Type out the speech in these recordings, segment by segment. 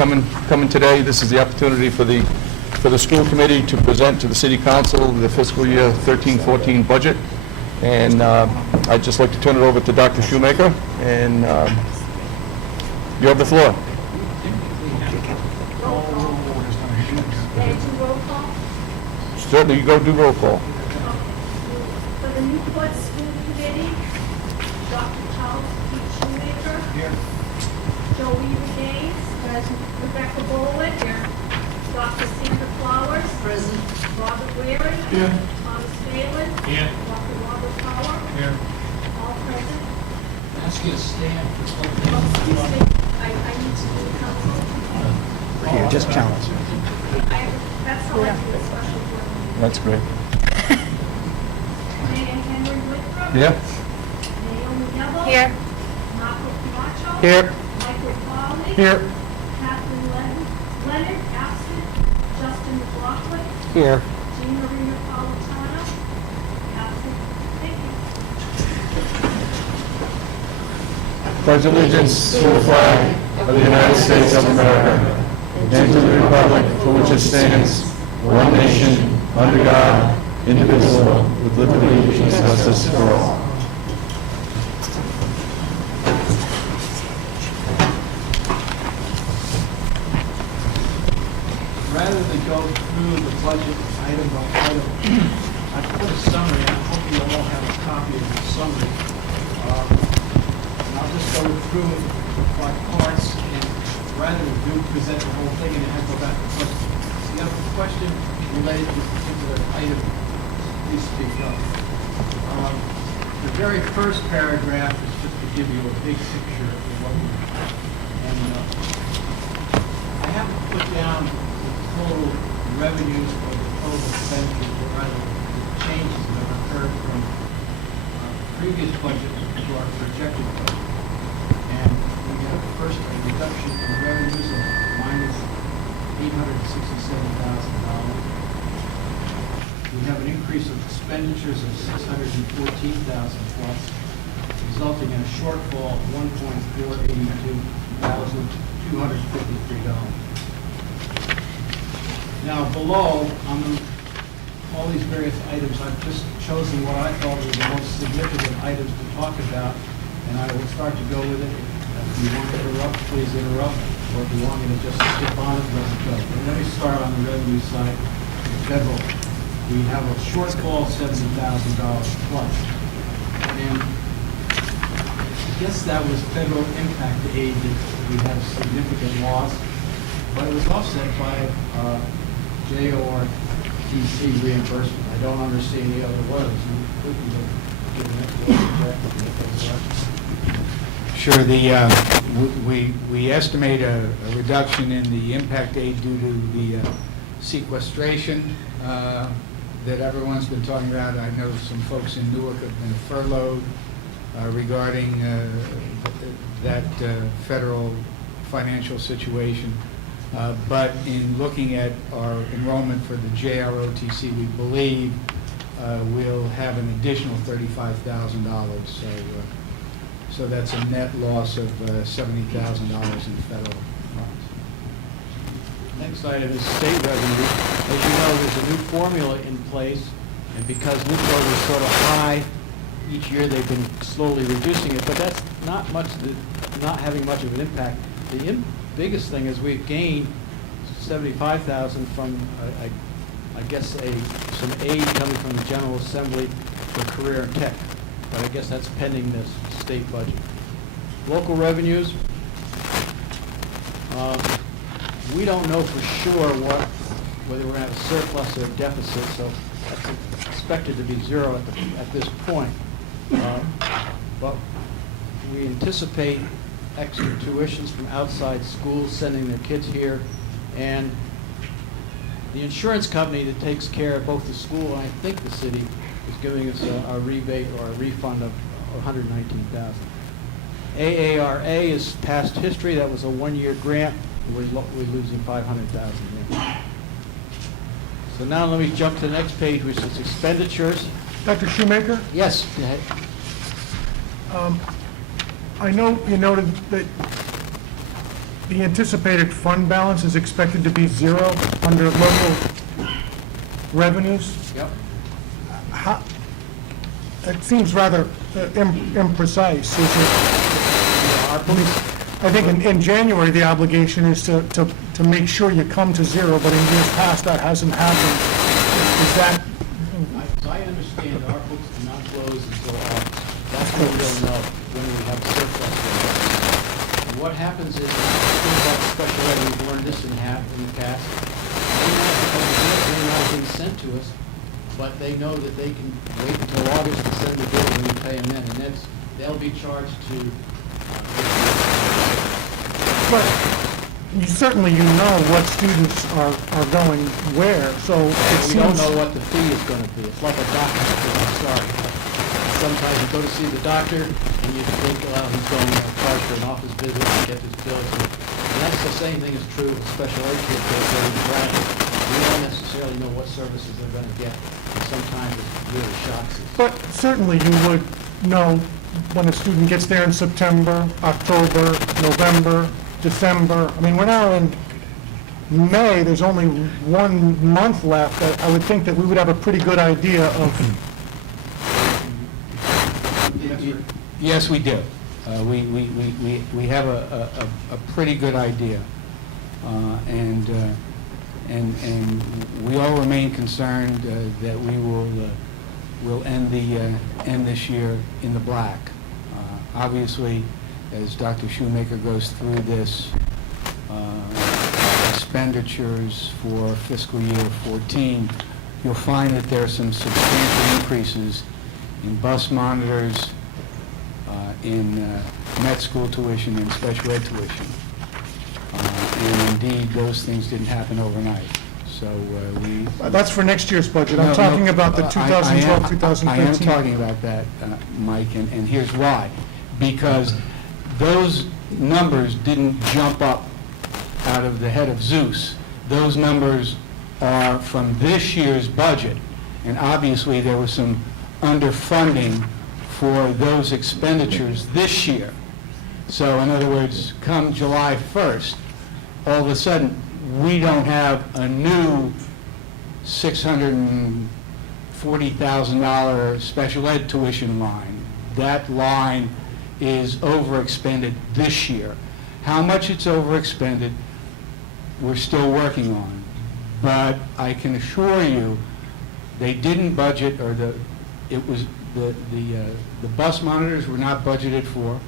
coming today. This is the opportunity for the school committee to present to the city council the fiscal year 13-14 budget. And I'd just like to turn it over to Dr. Shoemaker, and you have the floor. Certainly, you go do roll call. For the Newport School Committee, Dr. Charles P. Shoemaker. Here. Joey Gaines. Present. Rebecca Bowler. Here. Dr. Sandra Flowers. Present. Robert Weary. Here. Thomas Phelan. Here. Dr. Robert Power. Here. All present. Ask you to stand. Excuse me, I need to do the council. Here, just challenge. That's all I do, a special board. That's great. Mayor Henry Winthrop. Yeah? Naomi Neville. Here. Marco Camacho. Here. Michael Farley. Here. Catherine Leonard, absent. Justin McLaughlin. Here. Jean Marie Napolitano, absent. Thank you. Pledge allegiance to the flag of the United States of America and to the republic for which it stands, one nation, under God, indivisible, with liberty and justice for all. Rather than go through the budget item by item, I put a summary, and I hope you all have a copy of the summary. And I'll just go through it by parts, and rather than present the whole thing and have to go back to questions. If you have a question related to a particular item, please speak up. The very first paragraph is just to give you a big picture of what we have. And I haven't put down the total revenues or the total expenditures, but rather the changes that have occurred from previous budget to our projected budget. And we have first a reduction in revenues of minus $867,000. We have an increase of expenditures of $614,000 plus, resulting in a shortfall of $1,482,253. Now below, on all these various items, I've just chosen what I thought were the most significant items to talk about, and I will start to go with it. If you want to interrupt, please interrupt, or if you want me to just skip on it, let it go. And let me start on the revenue side. Federal, we have a shortfall of $70,000 plus. And I guess that was federal impact aid that we had a significant loss, but it was offset by JORTC reimbursement. I don't understand the other words. Sure. We estimate a reduction in the impact aid due to the sequestration that everyone's been talking about. I know some folks in Newark have been furloughed regarding that federal financial situation. But in looking at our enrollment for the JROTC, we believe we'll have an additional $35,000. So that's a net loss of $70,000 in federal funds. Next item is state revenue. As you know, there's a new formula in place, and because Newport was sort of high, each year they've been slowly reducing it, but that's not having much of an impact. The biggest thing is we've gained $75,000 from, I guess, some aid coming from the General Assembly for career and tech, but I guess that's pending this state budget. Local revenues, we don't know for sure whether we're going to have a surplus or a deficit, so that's expected to be zero at this point. But we anticipate extra tuitions from outside schools sending their kids here, and the insurance company that takes care of both the school and I think the city is giving us a rebate or a refund of $119,000. AARA is past history. That was a one-year grant. We're losing $500,000 there. So now let me jump to the next page, which is expenditures. Dr. Shoemaker, Yes, go ahead. I know you noted that the anticipated fund balance is expected to be zero under local revenues. Yep. How, it seems rather imprecise. Is it, I think in January, the obligation is to make sure you come to zero, but in years past, that hasn't happened. Is that, As I understand, our books do not close until August. That's when we'll know when we have surplus. And what happens is, think about special ed, we've learned this in the past. They're not being sent to us, but they know that they can wait until August to send the bill and we pay them in, and they'll be charged to. but certainly you know what students are going where, so it We don't seems... know what the fee is going to be. It's like a doctor's bill, I'm sorry. Sometimes you go to see the doctor and you think, well, he's going to charge for an office visit and get his bills. And that's the same thing is true with special ed kids that are in practice. We don't necessarily know what services they're going to get. And sometimes it really shocks us. But certainly you would know when a student gets there in September, October, November, December. I mean, we're now in May, there's only 1 month left. I would think that we would have a pretty good idea of, Yes, we do. We have a pretty good idea. And we all remain concerned that we will end this year in the black. Obviously, as Dr. Shoemaker goes through this, expenditures for fiscal year 14, you'll find that there are some substantial increases in bus monitors, in med school tuition and special ed tuition. And indeed, those things didn't happen overnight. So that's for next year's budget. No, I'm talking no, about the I 2012, 2013. I am talking about that, Mike, and here's why. Because those numbers didn't jump up out of the head of Zeus. Those numbers are from this year's budget, and obviously there was some underfunding for those expenditures this year. So in other words, come July 1st, all of a sudden, we don't have a new $640,000 special ed tuition line. That line is overexpended this year. How much it's overexpended, we're still working on. But I can assure you, they didn't budget, or the bus monitors were not budgeted for.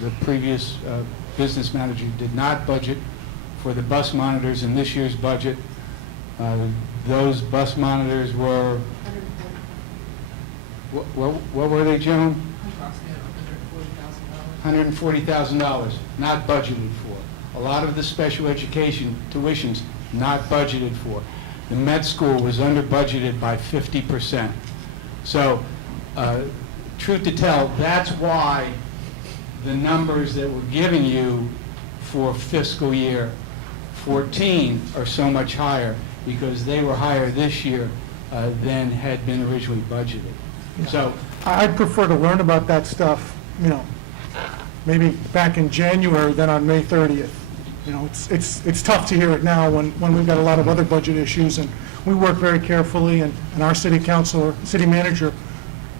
The previous business manager did not budget for the bus monitors in this year's budget. Those bus monitors were, what were they, Joan? $140,000, not budgeted for. A lot of the special education tuitions not budgeted for. The med school was under budgeted by 50%. So, truth to tell, that's why the numbers that we're giving you for fiscal year 14 are so much higher, because they were higher this year than had been originally budgeted. So, I'd prefer to learn about that stuff, maybe back in January than on May 30th. It's tough to hear it now when we've got a lot of other budget issues, and we work very carefully, and our city council or city manager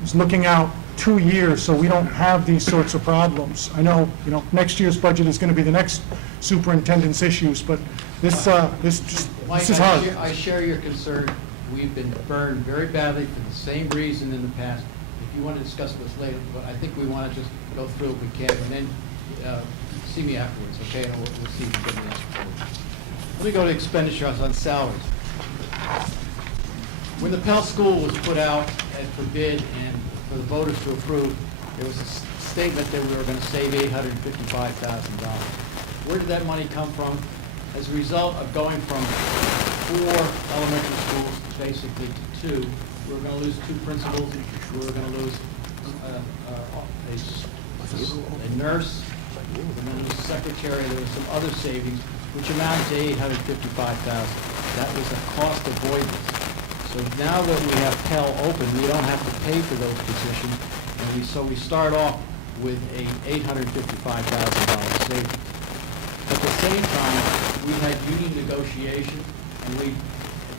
is looking out 2 years, so we don't have these sorts of problems. I know, next year's budget is going to be the next superintendent's issues, but this is hard. I share your concern. We've been burned very badly for the same reason in the past. If you want to discuss this later, but I think we want to just go through it if we can, and then see me afterwards, okay? And we'll see if we can get an answer for you. Let me go to expenditures on salaries. When the Pell School was put out for bid and for the voters to approve, there was a statement that we were going to save $855,000. Where did that money come from? As a result of going from 4 elementary schools basically to 2, we were going to lose 2 principals, we were going to lose a nurse, and then there was a secretary, there was some other savings, which amounted to $855,000. That was a cost avoidance. So now that we have Pell open, we don't have to pay for those positions, and so we start off with a $855,000 savings. same time, we had union negotiation, and we,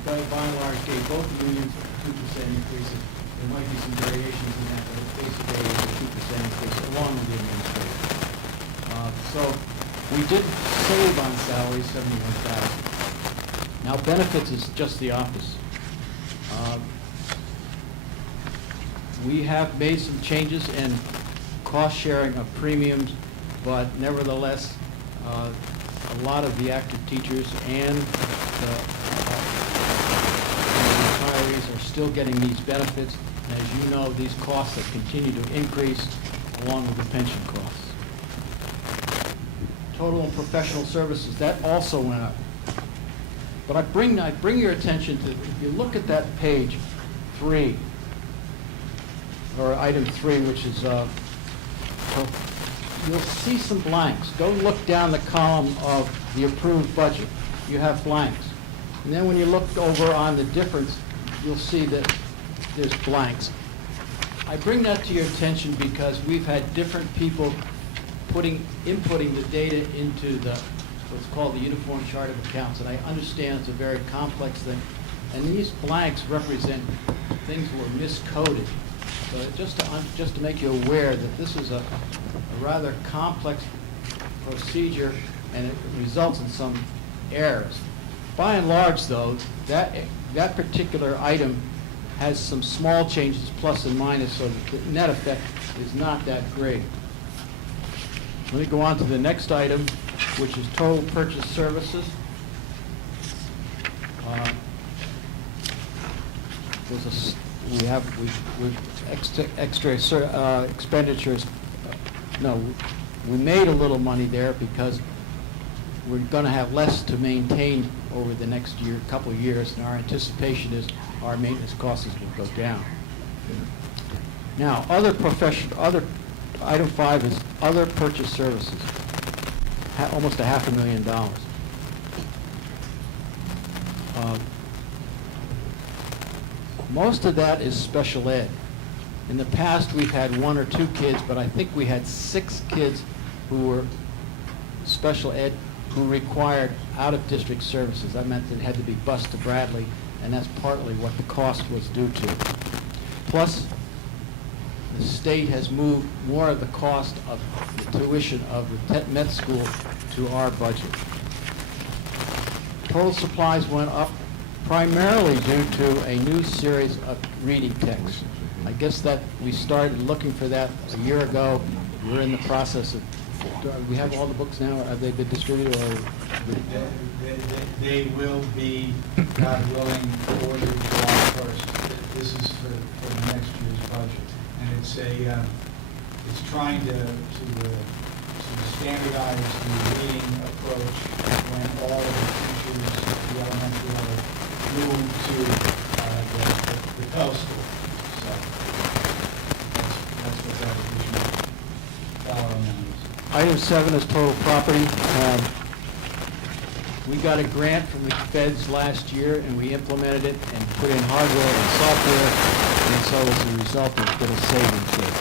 by and large, gave both unions 2% increases. There might be some variations in that, but basically it was a 2% increase along with the administration. So we did save on salaries $71,000. Now benefits is just the opposite. We have made some changes in cost sharing of premiums, but nevertheless, a lot of the active teachers and the retirees are still getting these benefits. And as you know, these costs have continued to increase along with the pension costs. Total and professional services, that also went up. But I bring your attention to, if you look at that page 3, or item 3, which is, you'll see some blanks. Go look down the column of the approved budget. You have blanks. And then when you look over on the difference, you'll see that there's blanks. I bring that to your attention because we've had different people inputting the data into what's called the Uniform Chart of Accounts, and I understand it's a very complex thing. And these blanks represent things that were miscoded. So just to make you aware that this is a rather complex procedure, and it results in some errors. By and large, though, that particular item has some small changes, plus and minus, so the net effect is not that great. Let me go on to the next item, which is total purchase services. Extra expenditures. No, we made a little money there because we're going to have less to maintain over the next couple of years, and our anticipation is our maintenance costs will go down. Now, item 5 is other purchase services, almost $500,000. Most of that is special ed. In the past, we've had 1 or 2 kids, but I think we had 6 kids who were special ed who required out-of-district services. That meant that it had to be bused to Bradley, and that's partly what the cost was due to. Plus, the state has moved more of the cost of the tuition of the med school to our budget. Total supplies went up primarily due to a new series of reading texts. I guess that we started looking for that a year ago. We're in the process of, we have all the books now, have they been distributed or? They will be, God willing, ordered July 1st. This is for the next year's budget. And it's trying to standardize the reading approach when all of the teachers at the elementary level move to the coastal. So that's what that additional dollar amount is. Item 7 is total property. We got a grant from the feds last year, and we implemented it and put in hardware and software, and so as a result, there's been a savings there.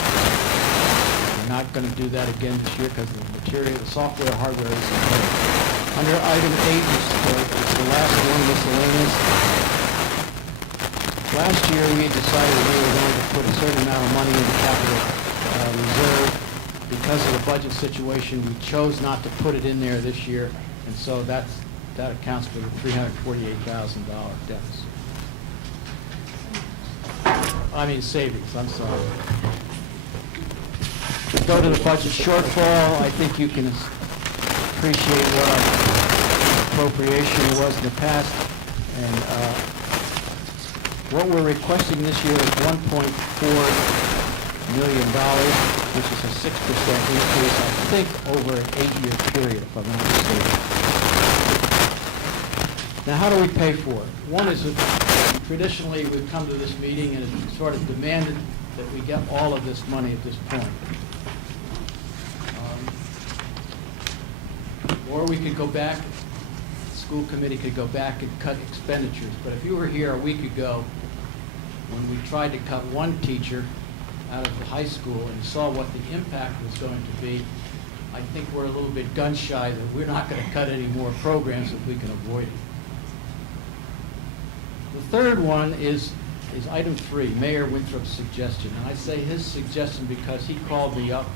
We're not going to do that again this year because the material, the software, hardware is there. Under item 8 is the last one, miscellaneous. Last year, we had decided we were going to put a certain amount of money into capital reserve. Because of the budget situation, we chose not to put it in there this year, and so that accounts for the $348,000 deficit. I mean savings, I'm sorry. To go to the budget shortfall, I think you can appreciate what our appropriation was in the past, and what we're requesting this year is $1.4 million, which is a 6% increase, I think, over an 8-year period, if I'm not mistaken. Now, how do we pay for it? One is that traditionally we've come to this meeting and it's sort of demanded that we get all of this money at this point. Or we could go back, the school committee could go back and cut expenditures. But if you were here a week ago when we tried to cut one teacher out of the high school and saw what the impact was going to be, I think we're a little bit gun shy that we're not going to cut any more programs if we can avoid it. The third one is item 3, Mayor Winthrop's suggestion. And I say his suggestion because he called me up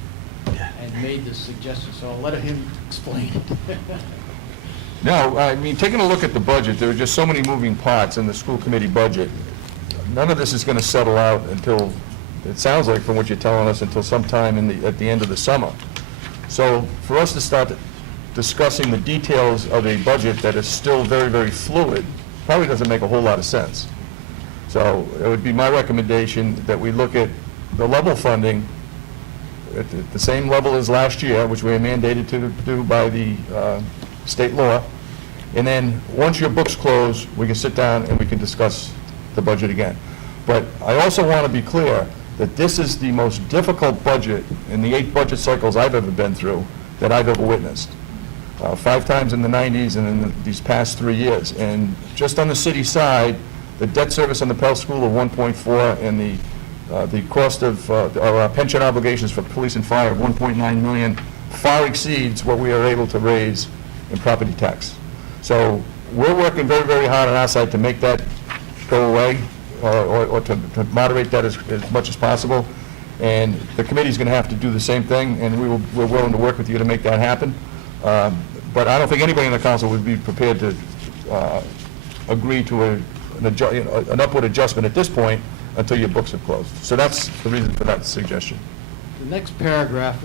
and made this suggestion, so I'll let him explain it. No, I mean, taking a look at the budget, there are just so many moving parts in the school committee budget. None of this is going to settle out until, it sounds like from what you're telling us, until sometime at the end of the summer. So for us to start discussing the details of a budget that is still very, very fluid probably doesn't make a whole lot of sense. So it would be my recommendation that we look at the level funding at the same level as last year, which we are mandated to do by the state law. And then, once your books close, we can sit down and we can discuss the budget again. But I also want to be clear that this is the most difficult budget in the 8 budget cycles I've ever been through that I've ever witnessed. 5 times in the 90s and in these past 3 years. And just on the city side, the debt service on the Pell School of 1.4 and the cost of our pension obligations for police and fire of 1.9 million far exceeds what we are able to raise in property tax. So we're working very, very hard on our side to make that go away or to moderate that as much as possible. And the committee's going to have to do the same thing, and we're willing to work with you to make that happen. But I don't think anybody in the council would be prepared to agree to an upward adjustment at this point until your books have closed. So that's the reason for that suggestion. The next paragraph,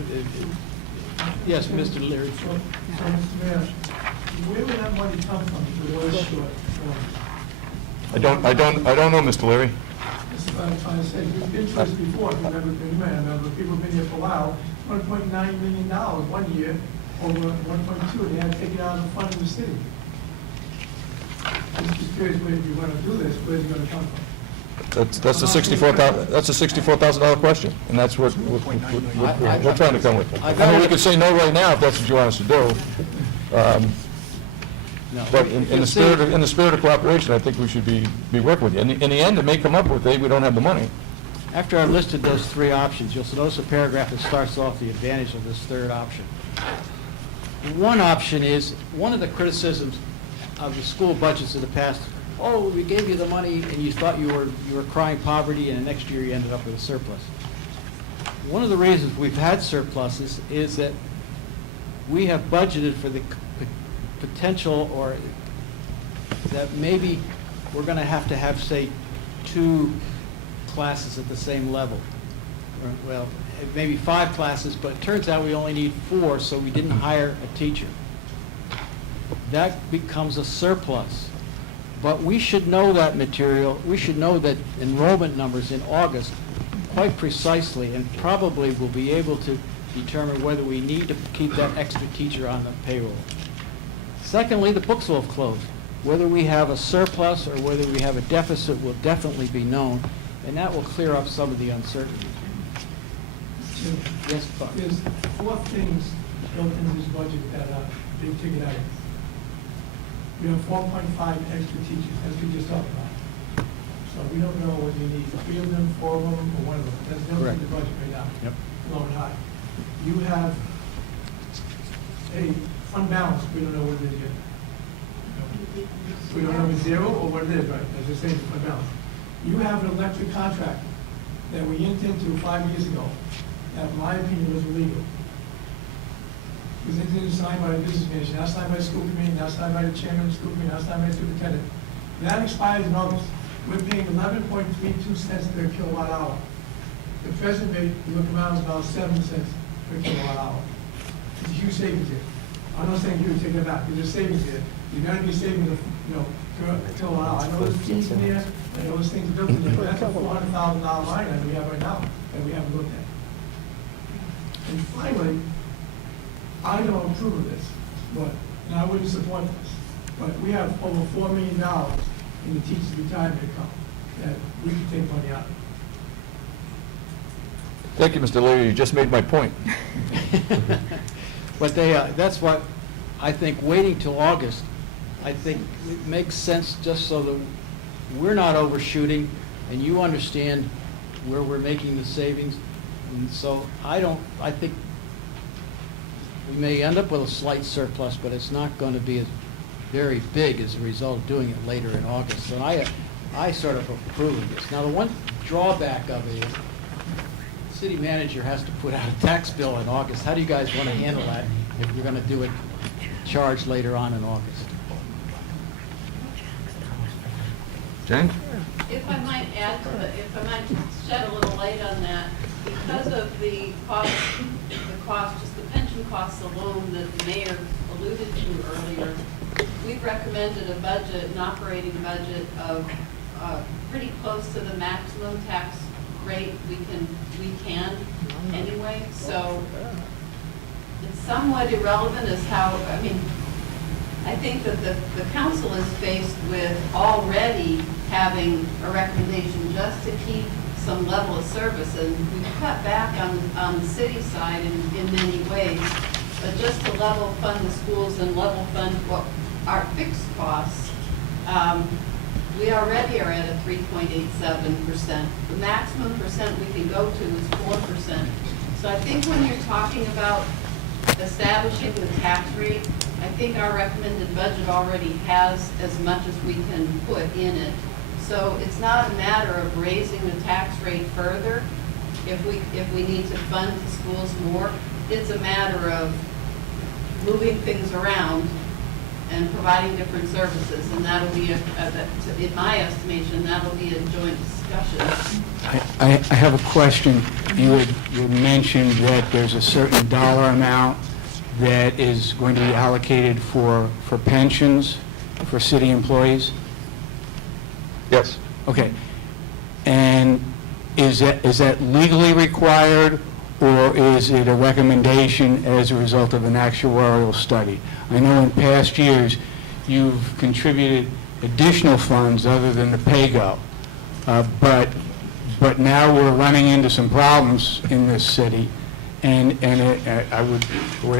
yes, Mr. Leary. So, Mr. Mayor, where would that money come from if it was short? I don't know, Mr. Leary. This is what I'm trying to say. We've been through this before. You remember, people have been here for a while. $1.9 million one year over 1.2, and they had to take it out of the fund of the city. I'm just curious where if you want to do this, where's it going to come from? That's a $64,000 question, and that's what we're trying to come with. I mean, we could say no right now if that's what you want us to do. No. But in the spirit of cooperation, I think we should be working with you. In the end, it may come up with, hey, we don't have the money. After I've listed those 3 options, you'll notice a paragraph that starts off the advantage of this third option. One option is, one of the criticisms of the school budgets of the past, oh, we gave you the money and you thought you were crying poverty, and the next year you ended up with a surplus. One of the reasons we've had surpluses is that we have budgeted for the potential, or that maybe we're going to have, say, 2 classes at the same level. Or, well, maybe 5 classes, but it turns out we only need 4, so we didn't hire a teacher. That becomes a surplus. But we should know that material, we should know that enrollment numbers in August quite precisely, and probably will be able to determine whether we need to keep that extra teacher on the payroll. Secondly, the books will have closed. Whether we have a surplus or whether we have a deficit will definitely be known, and that will clear up some of the uncertainty. Yes, Buck? There's 4 things built into this budget that are big ticket items. We have 4.5 extra teachers, as we just talked about. So we don't know whether you need 3 of them, 4 of them, or 1 of them. That's built into the budget right now. Yep. Low and high. You have a fund balance, we don't know what it is yet. We don't know if it's 0 or what it is, right? As I say, it's fund balance. You have an electric contract that we entered into 5 years ago, that in my opinion was illegal. It was entered into, signed by the business manager, now signed by the school committee, now signed by the chairman of the school committee, now signed by the superintendent. And that expires in August. We're paying 11.32 cents per kilowatt hour. The present rate, you look around, is about 7 cents per kilowatt hour. It's a huge savings here. I'm not saying huge, take that back, there's a savings here. You're gonna be saving the, per kilowatt hour. I know there's fees in there, I know there's things built in there, but that's a $400,000 line item we have right now that we haven't looked at. And finally, I don't approve of this, and I wouldn't support this, but we have over $4 million in the teacher's retirement account that we can take money out of. Thank you, Mr. Leary. You just made my point. But that's what I think, waiting till August, I think it makes sense, just so that we're not overshooting and you understand where we're making the savings. And so I think we may end up with a slight surplus, but it's not going to be as very big as a result of doing it later in August. So I sort of approve of this. Now, the one drawback of it is the city manager has to put out a tax bill in August. How do you guys want to handle that if you're going to do it charged later on in August? Jane? If I might add to it, if I might shed a little light on that, because of the cost, just the pension costs alone that the mayor alluded to earlier, we've recommended a budget, an operating budget of pretty close to the maximum tax rate we can anyway. So it's somewhat irrelevant as how, I mean, I think that the council is faced with already having a recommendation just to keep some level of service, and we've cut back on the city side in many ways, but just to level fund the schools and level fund what our fixed costs, we already are at a 3.87%. The maximum percent we can go to is 4%. So I think when you're talking about establishing the tax rate, I think our recommended budget already has as much as we can put in it. So it's not a matter of raising the tax rate further if we need to fund the schools more. It's a matter of moving things around and providing different services, and that'll be, in my estimation, that'll be a joint discussion. I have a question. You had mentioned that there's a certain dollar amount that is going to be allocated for pensions for city employees? Yes. Okay. And is that legally required, or is it a recommendation as a result of an actuarial study? I know in past years, you've contributed additional funds other than the pay-go, but now we're running into some problems in this city, and I would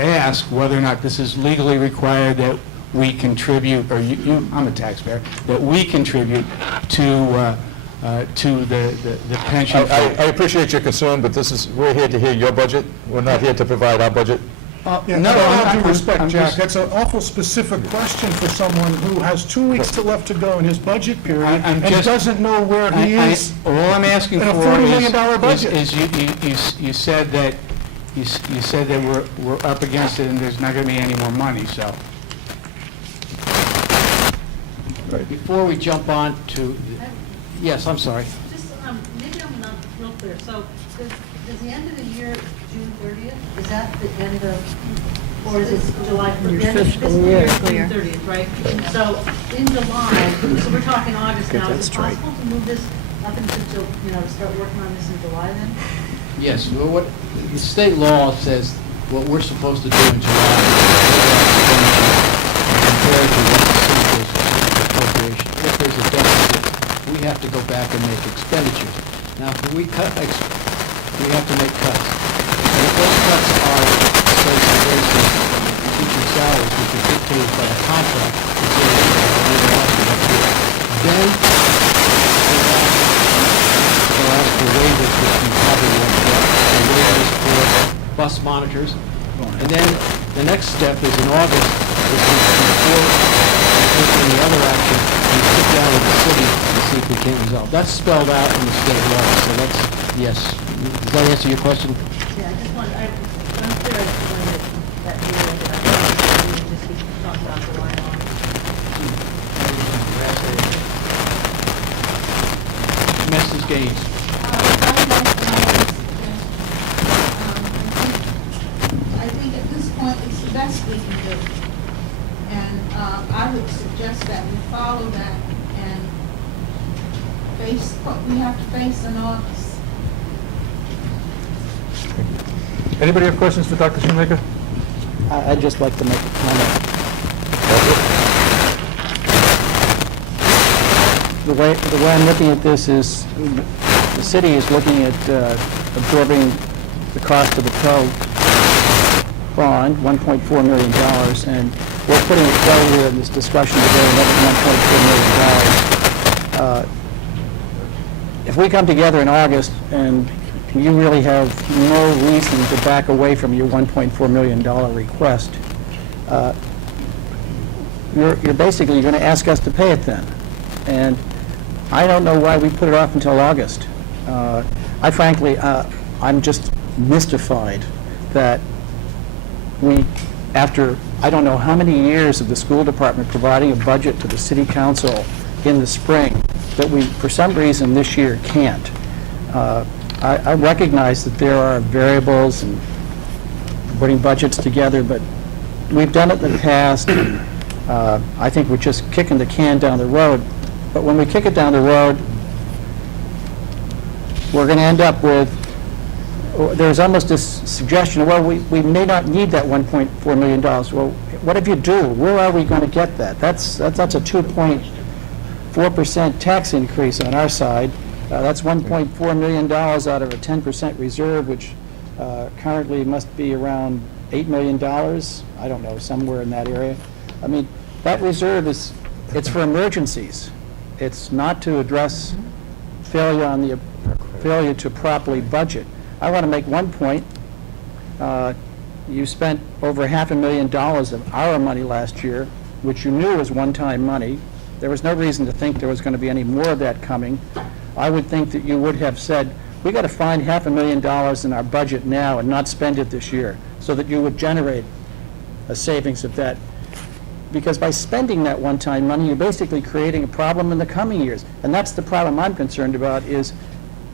ask whether or not this is legally required that we contribute, or I'm a taxpayer, that we contribute to the pension. I appreciate your concern, but we're here to hear your budget. We're not here to provide our budget. Yeah, no, all due respect, Jack, that's an awful specific question for someone who has 2 weeks left to go in his budget period and doesn't know where he is. All I'm asking in a for $40 million budget. is you said that we're up against it and there's not going to be any more money, so. Before we jump on to, yes, I'm sorry. Just, maybe I'm not real clear. So does the end of the year, June 30th, is that the end of, or is it July? The end of fiscal year, June 30th, right? So in July, so we're talking August now. Is it possible to move this up until, start working on this in July then? Yes, well, what, the state law says what we're supposed to do in July compared to what the city does appropriation. If there's a deficit, we have to go back and make expenditures. Now, if we cut, we have to make cuts. And if those cuts are, say, teacher salaries, which are dictated by a contract, then they'll ask for waivers, which we probably won't get, and waivers for bus monitors. And then the next step is in August, is before taking the other action, we sit down with the city and see if we can resolve. That's spelled out in the state law, so that's, yes. Does that answer your question? Yeah, I just want, I'm clear that year, but I just keep talking about July on. Mrs. Gaines. I think at this point, it's the best we can do. And I would suggest that we follow that and face what we have to face in August. Anybody have questions for Dr. Shoemaker? I'd just like to make a comment. The way I'm looking at this is, the city is looking at absorbing the cost of the tow bond, $1.4 million, and we're putting a tow here in this discussion today, another $1.4 million. If we come together in August and you really have no reason to back away from your $1.4 million request. You're basically going to ask us to pay it then. And I don't know why we put it off until August. I frankly, I'm just mystified that we, after I don't know how many years of the school department providing a budget to the city council in the spring, that we, for some reason, this year can't. I recognize that there are variables and putting budgets together, but we've done it in the past. I think we're just kicking the can down the road. But when we kick it down the road, we're going to end up with, there's almost this suggestion, well, we may not need that $1.4 million. Well, what if you do? Where are we going to get that? That's a 2.4% tax increase on our side. That's $1.4 million out of a 10% reserve, which currently must be around $8 million. I don't know, somewhere in that area. I mean, that reserve it's for emergencies. It's not to address failure to properly budget. I want to make one point. You spent over $500,000 of our money last year, which you knew was one-time money. There was no reason to think there was going to be any more of that coming. I would think that you would have said, we got to find $500,000 in our budget now and not spend it this year, so that you would generate a savings of that. Because by spending that one-time money, you're basically creating a problem in the coming years. And that's the problem I'm concerned about, is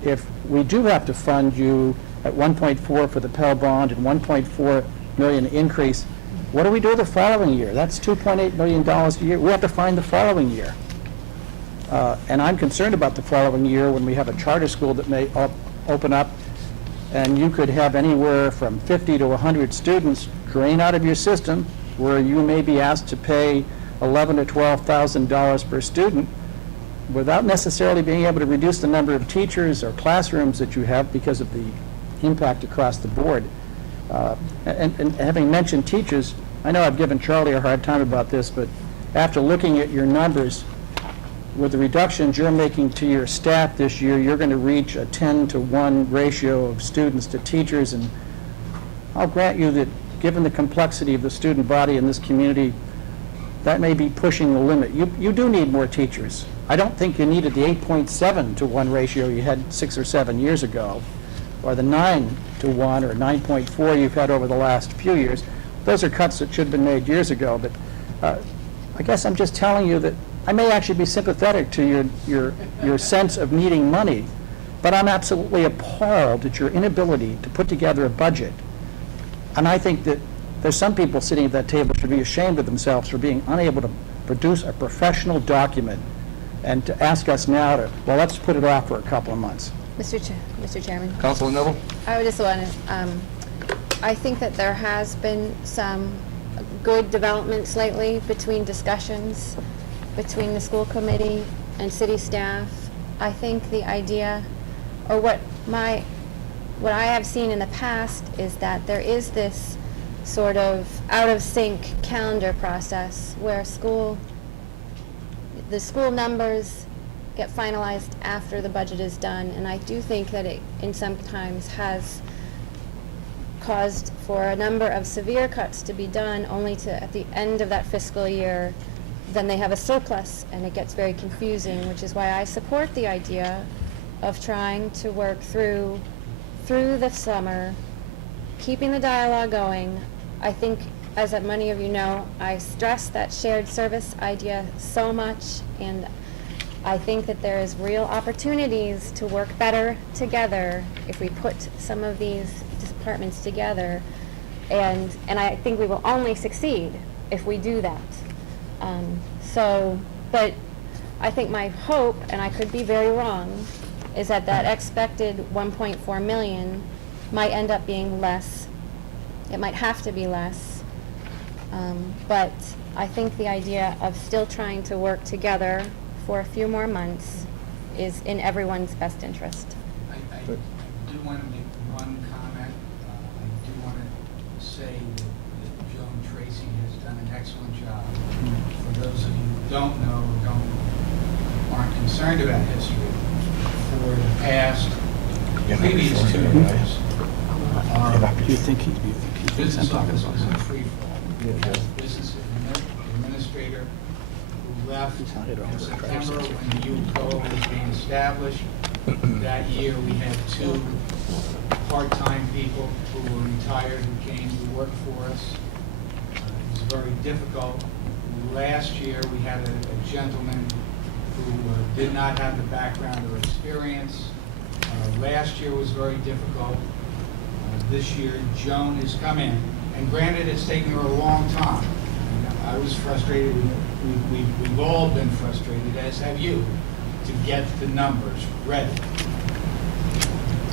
if we do have to fund you at 1.4 for the Pell bond and 1.4 million increase, what do we do the following year? That's $2.8 million a year. We have to find the following year. And I'm concerned about the following year when we have a charter school that may open up, and you could have anywhere from 50 to 100 students drain out of your system, where you may be asked to pay $11,000 to $12,000 per student without necessarily being able to reduce the number of teachers or classrooms that you have because of the impact across the board. And having mentioned teachers, I know I've given Charlie a hard time about this, but after looking at your numbers, with the reductions you're making to your staff this year, you're going to reach a 10-to-1 ratio of students to teachers, and I'll grant you that given the complexity of the student body in this community, that may be pushing the limit. You do need more teachers. I don't think you needed the 8.7-to-1 ratio you had 6 or 7 years ago, or the 9-to-1 or 9.4 you've had over the last few years. Those are cuts that should have been made years ago, but I guess I'm just telling you that I may actually be sympathetic to your sense of needing money, but I'm absolutely appalled at your inability to put together a budget. And I think that there's some people sitting at that table should be ashamed of themselves for being unable to produce a professional document and to ask us now to, well, let's put it off for a couple of months. Mr. Chairman, Councilor Neville? I would just want to, I think that there has been some good developments lately between discussions between the school committee and city staff. I think the idea, or what I have seen in the past, is that there is this sort of out of sync calendar process where the school numbers get finalized after the budget is done, and I do think that it in sometimes has caused for a number of severe cuts to be done only to, at the end of that fiscal year, then they have a surplus, and it gets very confusing, which is why I support the idea of trying to work through the summer, keeping the dialogue going. I think, as many of you know, I stress that shared service idea so much, and I think that there is real opportunities to work better together if we put some of these departments together, and I think we will only succeed if we do that. But I think my hope, and I could be very wrong, is that expected 1.4 million might end up being less. It might have to be less. But I think the idea of still trying to work together for a few more months is in everyone's best interest. I do want to make one comment. I do want to say that Joan Tracy has done an excellent job. For those of you who don't know, aren't concerned about history, for the past previous 2 years, Do you think business office was in free fall. We had a business administrator who left in September when the UCO was being established. That year, we had 2 part-time people who were retired who came to work for us. It was very difficult. Last year, we had a gentleman who did not have the background or experience. Last year was very difficult. This year, Joan has come in, and granted, it's taken her a long time. I was frustrated, we've all been frustrated, as have you, to get the numbers ready.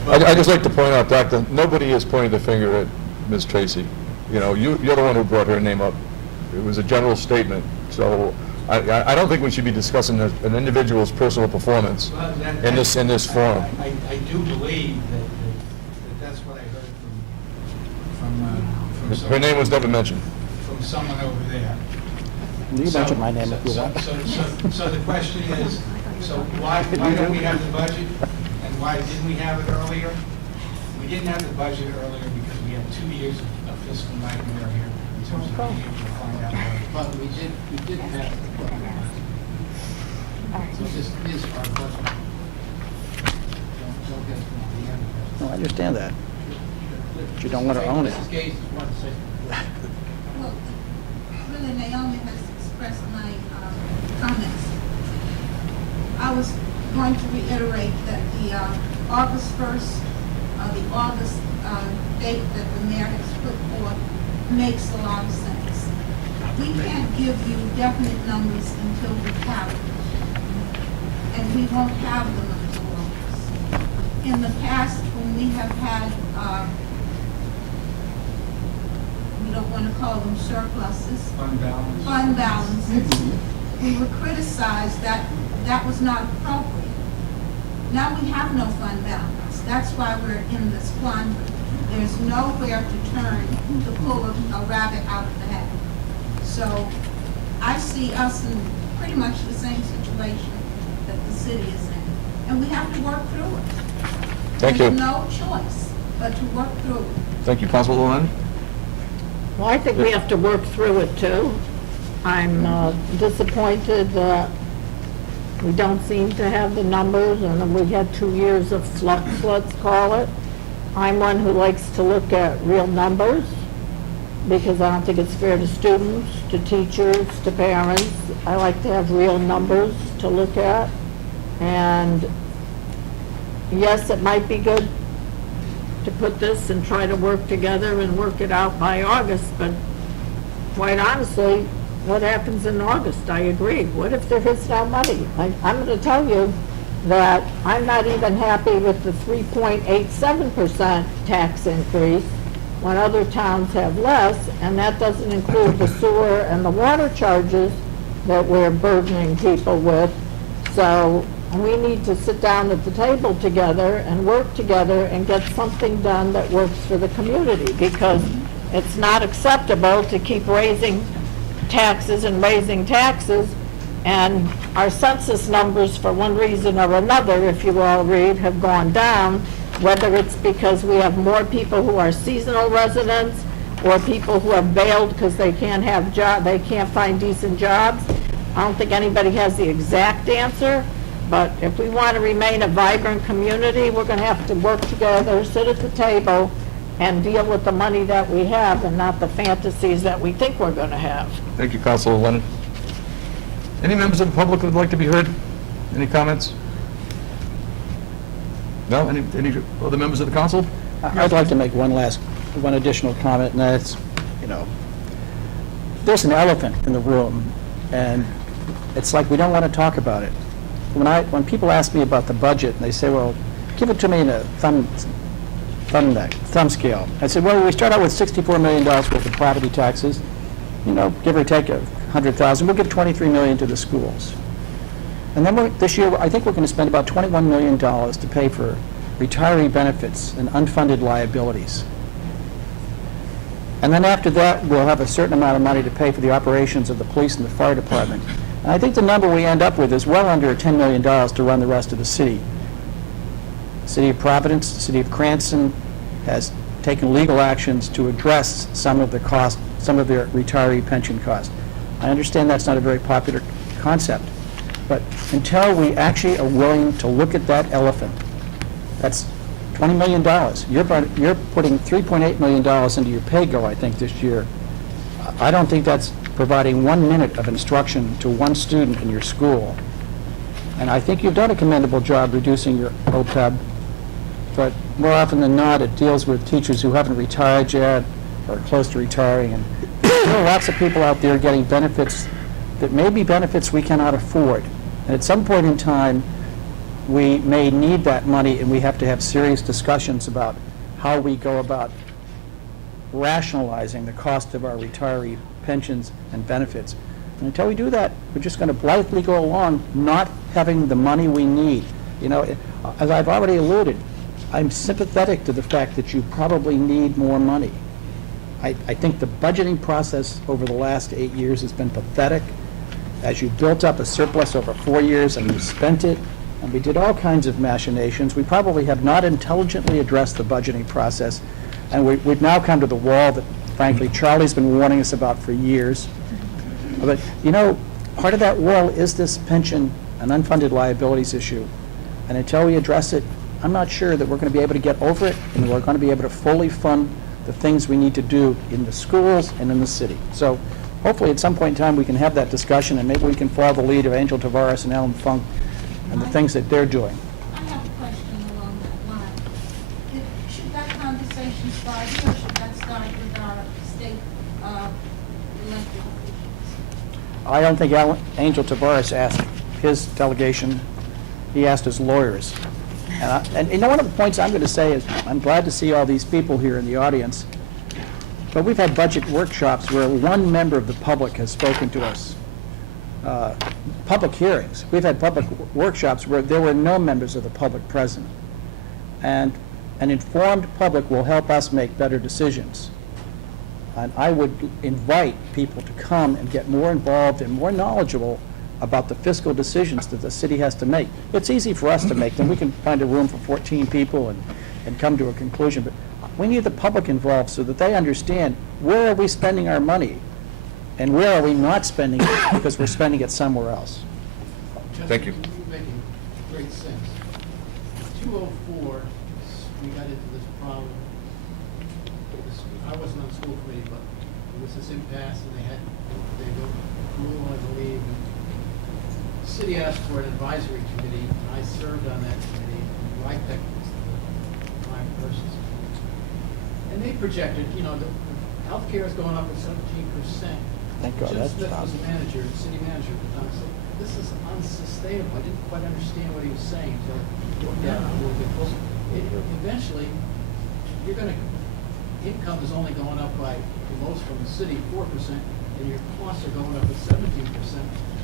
I'd just like to point out, Doctor, nobody has pointed the finger at Ms. Tracy. You know, you're the one who brought her name up. It was a general statement, so I don't think we should be discussing an individual's personal performance Well, in this forum. I do believe that that's what I heard from Her someone. name was never mentioned. From someone over there. You So- mention my name if you want. So the question is, so why don't we have the budget, and why didn't we have it earlier? We didn't have the budget earlier because we had 2 years of fiscal nightmare here in terms of being able to find out. But we did have it. So this is our budget. Don't get us wrong, we have it. No, I understand that. But you don't want to own it. Mrs. Gates wants to say. Well, really Naomi has expressed my comments. I was going to reiterate that the August 1st, the August date that the mayor has put forth makes a lot of sense. We can't give you definite numbers until we have them. And we won't have them until August. In the past, when we have had, we don't want to call them surpluses, Fund balance. fund balances, we were criticized that that was not appropriate. Now we have no fund balance. That's why we're in this quandary. There's nowhere to turn to pull a rabbit out of the hat. So I see us in pretty much the same situation that the city is in. And we have to work through it. Thank you. There's no choice but to work through it. Thank you, Councilwoman Leonard. Well, I think we have to work through it, too. I'm disappointed that we don't seem to have the numbers, and we had 2 years of flux, let's call it. I'm one who likes to look at real numbers, because I don't think it's fair to students, to teachers, to parents. I like to have real numbers to look at. And yes, it might be good to put this and try to work together and work it out by August, but quite honestly, what happens in August? I agree. What if there is no money? I'm going to tell you that I'm not even happy with the 3.87% tax increase when other towns have less, and that doesn't include the sewer and the water charges that we're burdening people with. So we need to sit down at the table together and work together and get something done that works for the community, because it's not acceptable to keep raising taxes and raising taxes, and our census numbers, for one reason or another, if you all read, have gone down, whether it's because we have more people who are seasonal residents or people who have bailed because they can't find decent jobs. I don't think anybody has the exact answer, but if we want to remain a vibrant community, we're going to have to work together, sit at the table, and deal with the money that we have and not the fantasies that we think we're going to have. Thank you, Councilor Leonard. Any members of the public who would like to be heard? Any comments? No? Any other members of the council? I'd like to make one additional comment, and that's, there's an elephant in the room, and it's like we don't want to talk about it. When people ask me about the budget, and they say, well, give it to me in a thumb scale. I said, well, we start out with $64 million worth of property taxes, give or take $100,000. We'll give $23 million to the schools. And then this year, I think we're going to spend about $21 million to pay for retiree benefits and unfunded liabilities. And then after that, we'll have a certain amount of money to pay for the operations of the police and the fire department. And I think the number we end up with is well under $10 million to run the rest of the city. City of Providence, the City of Cranston has taken legal actions to address some of the cost, some of their retiree pension costs. I understand that's not a very popular concept, but until we actually are willing to look at that elephant, that's $20 million. You're putting $3.8 million into your pay-go, I think, this year. I don't think that's providing 1 minute of instruction to one student in your school. And I think you've done a commendable job reducing your OPEB, but more often than not, it deals with teachers who haven't retired yet or close to retiring. And there are lots of people out there getting benefits that may be benefits we cannot afford. And at some point in time, we may need that money, and we have to have serious discussions about how we go about rationalizing the cost of our retiree pensions and benefits. And until we do that, we're just going to blithely go along not having the money we need. You know, as I've already alluded, I'm sympathetic to the fact that you probably need more money. I think the budgeting process over the last 8 years has been pathetic. As you built up a surplus over 4 years and you spent it, and we did all kinds of machinations, we probably have not intelligently addressed the budgeting process, and we've now come to the wall that, frankly, Charlie's been warning us about for years. But, you know, part of that wall is this pension and unfunded liabilities issue, and until we address it, I'm not sure that we're going to be able to get over it, and we're going to be able to fully fund the things we need to do in the schools and in the city. So hopefully at some point in time we can have that discussion, and maybe we can follow the lead of Angel Tavares and Alan Funk and the things that they're doing. I have a question along that line. Should that conversation start here, or should that start with our state elected officials? I don't think Angel Tavares asked his delegation, he asked his lawyers. And you know, one of the points I'm going to say is, I'm glad to see all these people here in the audience, but we've had budget workshops where one member of the public has spoken to us. Public hearings. We've had public workshops where there were no members of the public present. And an informed public will help us make better decisions. And I would invite people to come and get more involved and more knowledgeable about the fiscal decisions that the city has to make. It's easy for us to make them. We can find a room for 14 people and come to a conclusion. But we need the public involved so that they understand, where are we spending our money? And where are we not spending it because we're spending it somewhere else? Thank you. You're making great sense. 204, we got into this problem. I wasn't on the school committee, but it was this impasse, and they go rule, I believe. And the city asked for an advisory committee, and I served on that committee. And Rytec was the prime person. And they projected, you know, the healthcare is going up at 17%. Thank God Jim that's Smith was top. the manager, city manager at the time. I said, this is unsustainable. I didn't quite understand what he was saying until I looked at it a little bit closer. Eventually, you're going to, income is only going up by, the most from the city, 4%, and your costs are going up at 17%.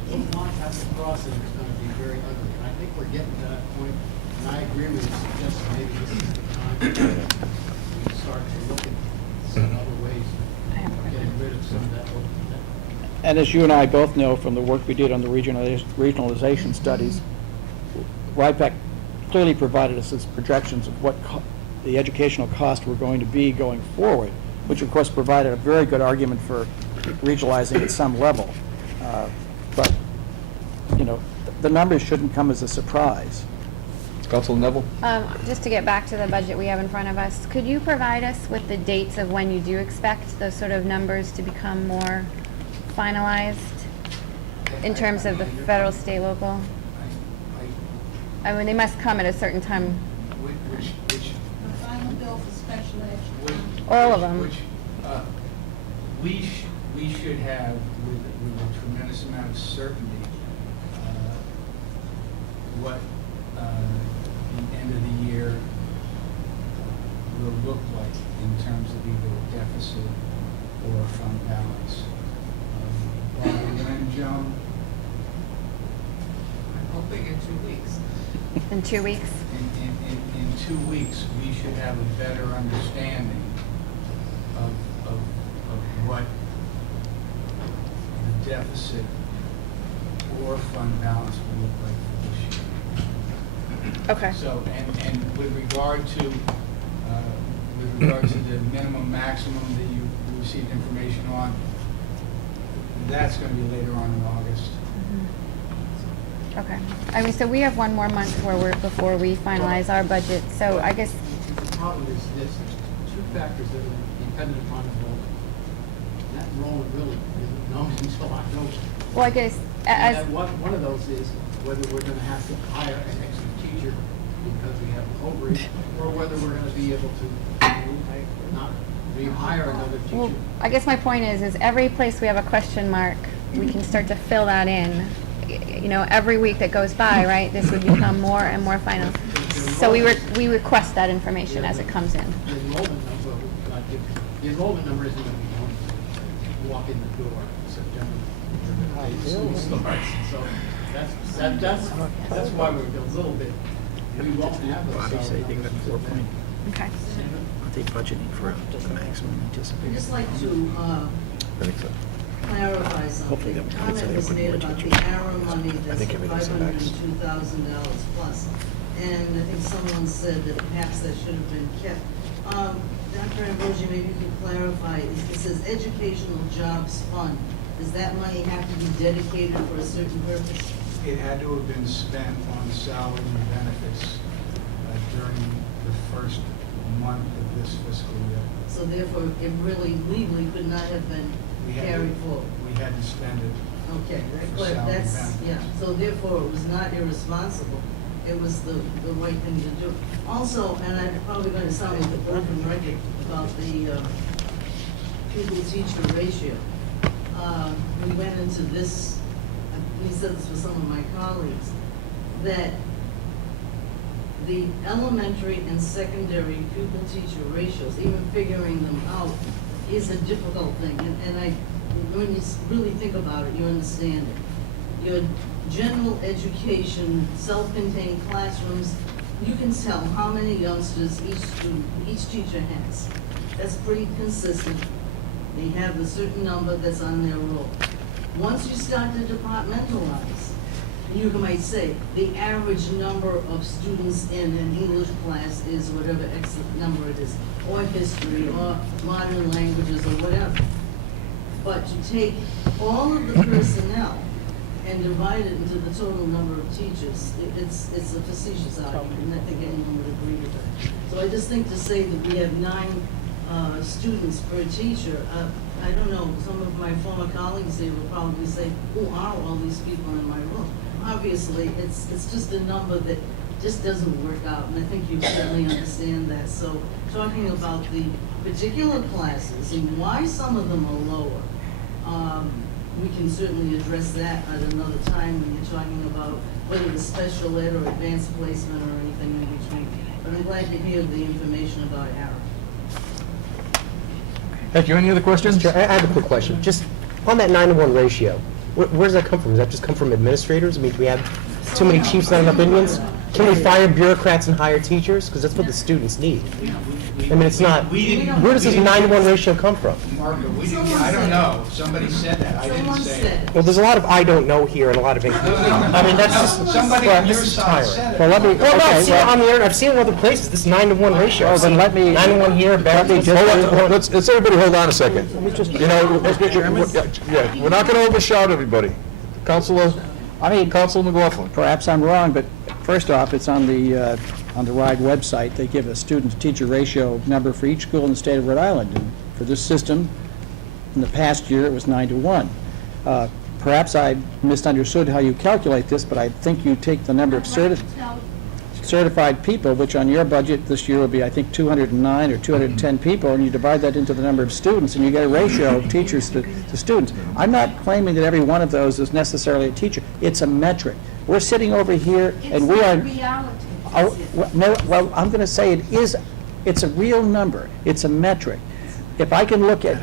Those lines have to cross, and it's going to be very ugly. And I think we're getting to that point, and I agree with you, suggest maybe this is the time we start to look at some other ways of getting rid of some of that. And as you and I both know from the work we did on the regionalization studies, Rytec clearly provided us as projections of what the educational costs were going to be going forward, which of course provided a very good argument for regionalizing at some level. But, you know, the numbers shouldn't come as a surprise. Council Neville? Just to get back to the budget we have in front of us, could you provide us with the dates of when you do expect those sort of numbers to become more finalized in terms of the federal, state, local? I mean, they must come at a certain time. Which The final bill for special ed. All of them. Which, we should have, with a tremendous amount of certainty, what the end of the year will look like in terms of either a deficit or a fund balance. When, Joan? I'm hoping in 2 weeks. In 2 weeks? In 2 weeks, we should have a better understanding of what the deficit or fund balance will look like for this year. Okay. So, and with regard to the minimum, maximum that you received information on, that's going to be later on in August. Okay. I mean, so we have one more month before we finalize our budget, so I guess, The problem is this, there's two factors that are dependent upon enrollment. And that enrollment really isn't known until October. well, I guess, And as, one of those is whether we're gonna have to hire an extra teacher because we have overage, or whether we're gonna be able to not rehire another well, teacher. I guess my point is every place we have a question mark, we can start to fill that in. You know, every week that goes by, right, this would become more and more final. So we request that information as it comes in. The enrollment number, the enrollment number isn't gonna be known until you walk in the door in September. when the school starts. So that's why we're a little bit, we won't have those. Bobby said they got 4 point. Okay. Are they budgeting for the maximum I'd anticipated? just like to I think so. clarify Hopefully something. that Comment would was put made more about the teachers. arrow money that's think everything's $502,000 plus. And I think someone said that perhaps that should have been kept. Dr. Ambrosi, maybe you can clarify, it says Educational Jobs Fund. Does that money have to be dedicated for a certain purpose? It had to have been spent on salary and benefits during the first month of this fiscal year. So therefore, it really legally could not have been We had to- carried forward. We had to spend it. Okay, For salary that's, benefits. yeah, so therefore it was not irresponsible, it was the right thing to do. Also, and I'm probably gonna sound like a broken record about the pupil-teacher ratio. We went into this, we said this with some of my colleagues, that the elementary and secondary pupil-teacher ratios, even figuring them out, is a difficult thing. And when you really think about it, you understand it. Your general education, self-contained classrooms, you can tell how many youngsters each teacher has. That's pretty consistent. They have a certain number that's on their roll. Once you start to departmentalize, you might say the average number of students in an English class is whatever X number it is, or history, or modern languages, or whatever. But to take all of the personnel and divide it into the total number of teachers, it's a facetious argument, and I think anyone would agree with that. So I just think to say that we have 9 students per teacher, I don't know, some of my former colleagues here will probably say, who are all these people in my room? Obviously, it's just a number that just doesn't work out, and I think you certainly understand that. So talking about the particular classes and why some of them are lower, we can certainly address that at another time when you're talking about whether it's special ed or advanced placement or anything in between. But I'm glad to hear the information about Arrow. Thank you. Any other questions? Chair, I have a quick question. Just on that 9-to-1 ratio, where does that come from? Does that just come from administrators? I mean, do we have too many chiefs, not enough Indians? Can we fire bureaucrats and hire teachers? Because that's what the students need. I mean, it's not, where does this 9-to-1 ratio come from? Marco, I don't know. Somebody said that. I didn't Someone say said it. it. Well, there's a lot of I don't know here and a lot of English. I mean, that's just, Somebody well, on your this is side tiring. said it. Well, let me, Well, no, I've okay, seen it well, on the internet, I've seen it in other places, this 9-to-1 ratio. Well, then let me- 9-to-1 here, back let me just- Hold on, let's everybody hold on a second. let me just, You know, yeah, we're not going to overshout everybody. Councilor McLaughlin. perhaps I'm wrong, but first off, it's on the RIDE website. They give a student-to-teacher ratio number for each school in the state of Rhode Island. And for this system, in the past year, it was 9-to-1. Perhaps I misunderstood how you calculate this, but I think you take the number of certified people, which on your budget this year will be, I think, 209 or 210 people, and you divide that into the number of students, and you get a ratio of teachers to students. I'm not claiming that every one of those is necessarily a teacher. It's a metric. We're sitting over here, and we are... reality. Oh, no, well, I'm going to say it's a real number. It's a metric. If I can look at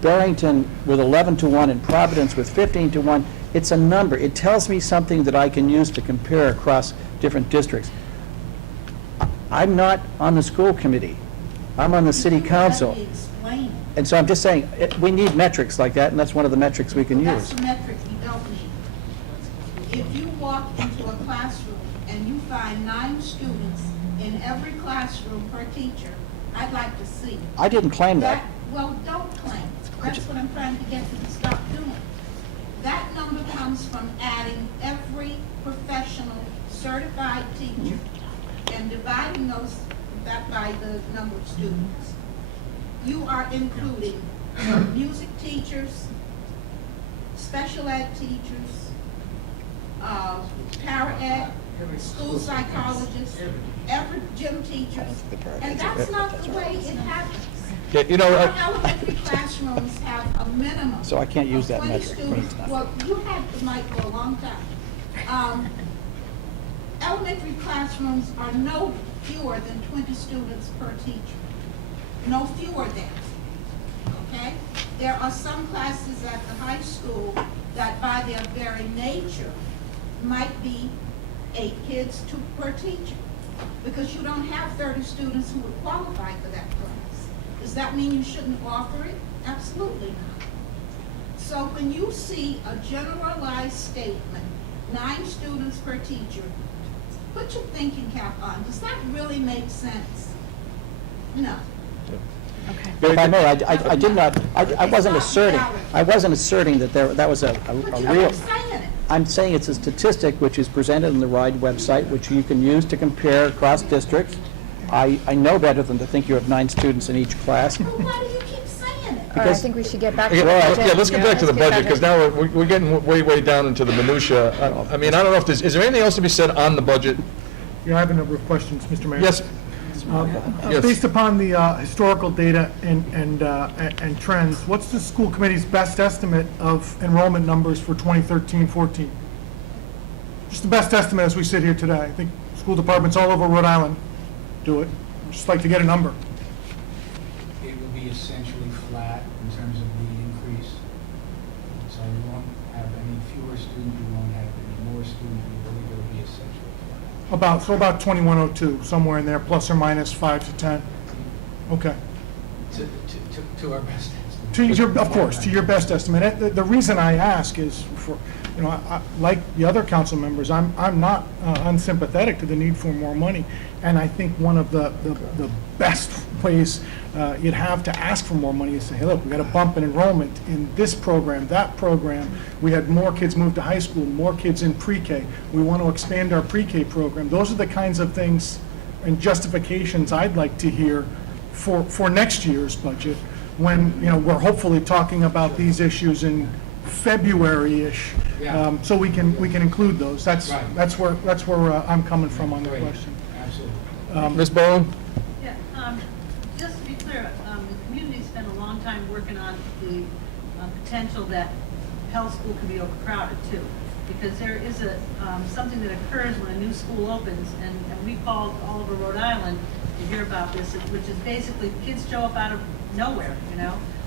Barrington with 11-to-1 and Providence with 15-to-1, it's a number. It tells me something that I can use to compare across different districts. I'm not on the school committee. I'm on the city council. Let me explain it. And so I'm just saying, we need metrics like that, and that's one of the metrics we can That's use. the metric you don't need. if you walk into a classroom and you find 9 students in every classroom per teacher, I'd like to see. I didn't claim that. Well, don't claim. That's what I'm trying to get you to stop doing. That number comes from adding every professional certified teacher and dividing that by the number of students. You are including music teachers, special ed teachers, para ed, school psychologists, every gym teachers, and that's not the way it happens. Yeah, you know, Our elementary classrooms have a minimum. So I can't use of that 20 metric. students. Well, you had the mic for a long time. Elementary classrooms are no fewer than 20 students per teacher. No fewer than, okay? There are some classes at the high school that by their very nature might be 8 kids per teacher, because you don't have 30 students who would qualify for that class. Does that mean you shouldn't offer it? Absolutely not. So when you see a generalized statement, 9 students per teacher, put your thinking cap on. Does that really make sense? No. If I may, I did not, I wasn't asserting that that was a But real. you're saying it. I'm saying it's a statistic which is presented on the RIDE website, which you can use to compare across districts. I know better than to think you have 9 students in each class. Well, why do you keep saying it? All right, I think we should get back to the Yeah, budget. let's get back to the budget, because now we're getting way down into the minutia. I mean, I don't know if is there anything else to be said on the budget? Yeah, I have a number of questions, Mr. Mayor. Yes? Yes. Based upon the historical data and trends, what's the school committee's best estimate of enrollment numbers for 2013-14? Just the best estimate as we sit here today. I think school departments all over Rhode Island do it. Just like to get a number. It will be essentially flat in terms of the increase. So you won't have any fewer students, you won't have any more students, it will be essentially flat. About 2102, somewhere in there, plus or minus 5 to 10. Okay. To our best estimate. Of course, to your best estimate. The reason I ask is for, like the other council members, I'm not unsympathetic to the need for more money. And I think one of the best ways you'd have to ask for more money is say, hey, look, we got a bump in enrollment in this program, that program. We had more kids move to high school, more kids in pre-K. We want to expand our pre-K program. Those are the kinds of things and justifications I'd like to hear for next year's budget, when, we're hopefully talking about these issues in February-ish. Yeah. So we can include those. That's where I'm coming from on the Great. question. Absolutely. Ms. Bowen? Yeah, just to be clear, the community spent a long time working on the potential that Pell School could be overcrowded too. Because there is something that occurs when a new school opens, and we called all over Rhode Island to hear about this, which is basically kids show up out of nowhere,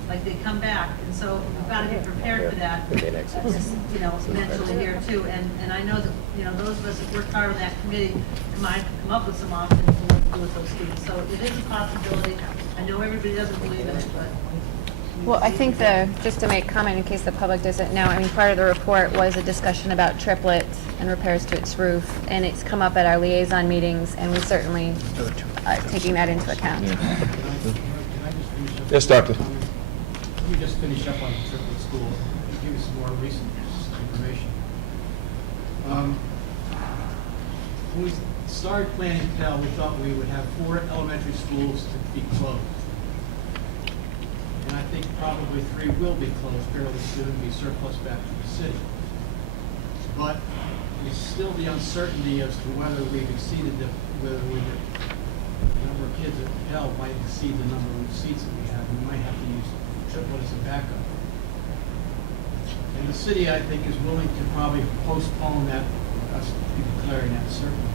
like they come back. And so we've got to be prepared for that, mentally here too. And I know that, those of us that work hard on that committee might come up with some options for what to do with those students. So it is a possibility. I know everybody doesn't believe in it, but. Well, I think just to make comment in case the public doesn't know, I mean, part of the report was a discussion about triplets and repairs to its roof, and it's come up at our liaison meetings, and we certainly are taking that into account. Can I just finish up? Yes, Doctor. Let me just finish up on the triplet school, give you some more recent information. When we started planning Pell, we thought we would have 4 elementary schools to be closed. And I think probably 3 will be closed fairly soon, be surplus back to the city. But there's still the uncertainty as to whether we've exceeded the number of kids at Pell might exceed the number of seats that we have. We might have to use triplet as a backup. And the city, I think, is willing to probably postpone that, us declaring that surplus.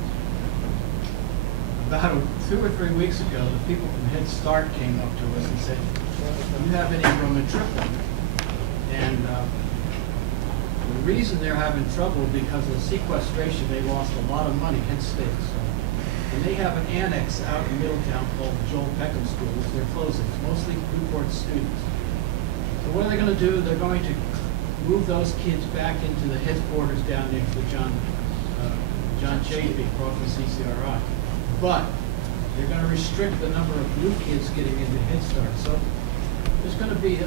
About 2 or 3 weeks ago, the people from Head Start came up to us and said, "Do you have any room in triplet?" And the reason they're having trouble is because of the sequestration, they lost a lot of money, Head States. And they have an annex out in Middletown called the Joel Peckham School, which they're closing. It's mostly Newport students. So what are they going to do? They're going to move those kids back into the headquarters down next to John Chafee, across from CCRI. But they're gonna restrict the number of new kids getting into Head Start. So there's gonna be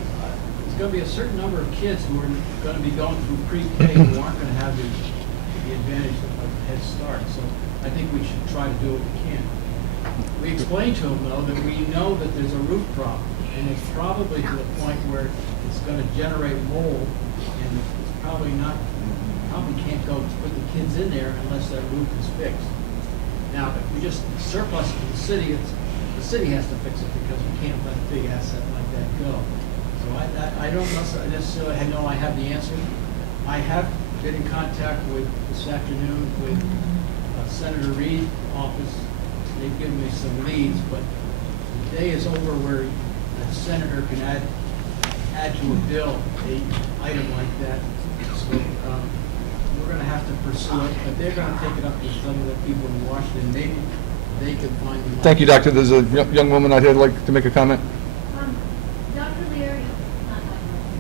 a certain number of kids who are gonna be going through pre-K who aren't gonna have the advantage of Head Start. So I think we should try to do what we can. We explained to them, though, that we know that there's a roof problem, and it's probably to the point where it's gonna generate mold, and it's probably can't go put the kids in there unless that roof is fixed. Now, if we just surplus it to the city, the city has to fix it because we can't let a big asset like that go. So I don't necessarily know I have the answer. I have been in contact with, this afternoon, with Senator Reid's office. They've given me some leads, but the day is over where a senator can add to a bill an item like that. So we're going to have to pursue it, but they're going to take it up with some of the people in Washington. Maybe they can find the money. Thank you, Doctor. There's a young woman out here who'd like to make a comment. Dr. Leary,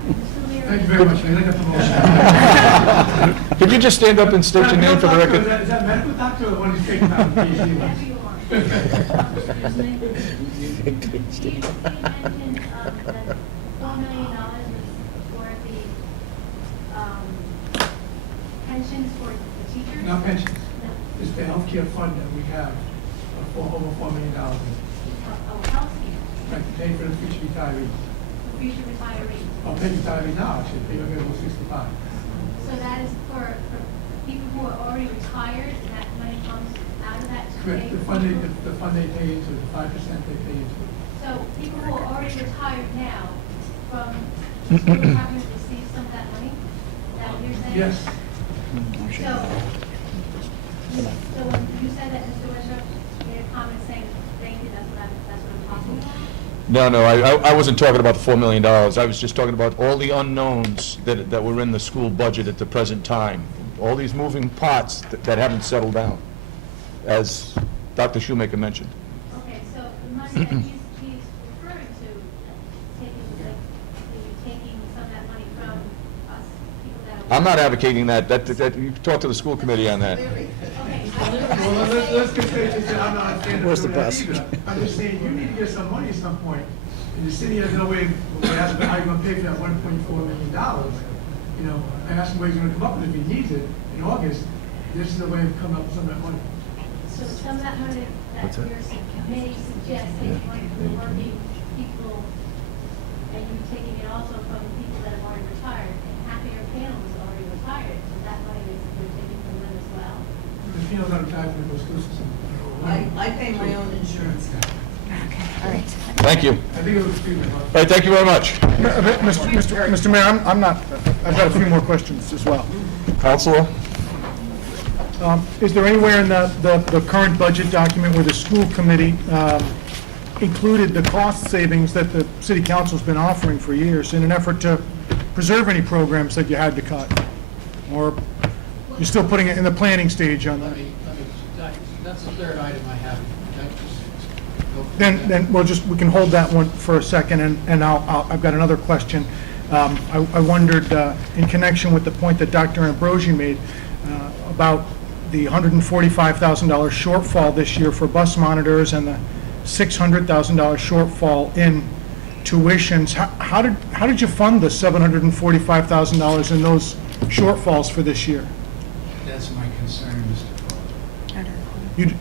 Mr. Leary. Thank you very much. I think that's a motion. Could you just stand up and state your name for the Doctor, record? Is that medical doctor or one who's taking out the PhD Whatever ones? you want. Excuse me. You mentioned that $4 million was for the pensions for the teachers? Not pensions. No. It's the healthcare fund that we have for over $4 million. Oh, healthcare, Like to pay for the future retirees. for future retirees. I'll pay retirees now, actually, pay them over 65. So that is for people who are already retired, and that money comes out of that to pay? Correct, the fund they pay into, the 5% they pay into. So people who are already retired now, from the school department receive some of that money? Is that what you're saying? Yes. So when you said that, Mr. Winthrop made a comment saying, thank you, that's what I'm talking about? No, I wasn't talking about the $4 million. I was just talking about all the unknowns that were in the school budget at the present time. All these moving parts that haven't settled down, as Dr. Shoemaker mentioned. Okay, so the money that he's referring to, taking some of that money from us, people that are... I'm not advocating that. You talk to the school committee on that. Okay. Well, let's just say, I'm not standing Where's for the that bus? either. I'm just saying, you need to get some money at some point, and the city has no way, how you gonna pay for that $1.4 million? You know, I asked him where he's gonna come up with it if he needs it in August. This is the way of coming up with some of that money. So some of that money that your committee suggests is going to the working people, and you're taking it also from people that have already retired, and half of your panel is already retired, so that money is, you're taking from them as well? The penal's not tied to the exclusive. I pay my own insurance. All right. Thank you. I think it was treatment. All right, thank you very much. Mr. Mayor, I'm not, I've got a few more questions as well. Counselor? Is there anywhere in the current budget document where the school committee included the cost savings that the city council's been offering for years in an effort to preserve any programs that you had to cut? Or you're still putting it in the planning stage on that? That's the third item I have. Then we can hold that one for a second, and I've got another question. I wondered, in connection with the point that Dr. Ambrosi made about the $145,000 shortfall this year for bus monitors and the $600,000 shortfall in tuitions. How did you fund the $745,000 in those shortfalls for this year? That's my concern, Mr. Paul.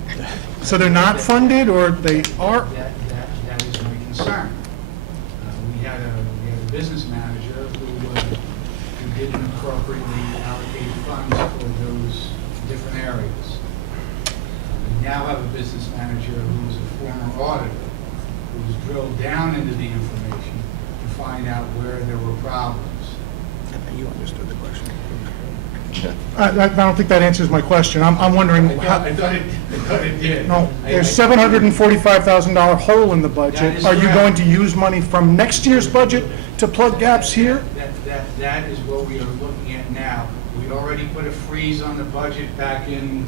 So they're not funded, or they are? That is my concern. We had a business manager who didn't appropriately allocate funds for those different areas. We now have a business manager who's a former auditor, who's drilled down into the information to find out where there were problems. You understood the question. I don't think that answers my question. I'm wondering how... I thought it did. No, there's $745,000 hole in the budget. Are you going to use money from next year's budget to plug gaps here? That is what we are looking at now. We already put a freeze on the budget back in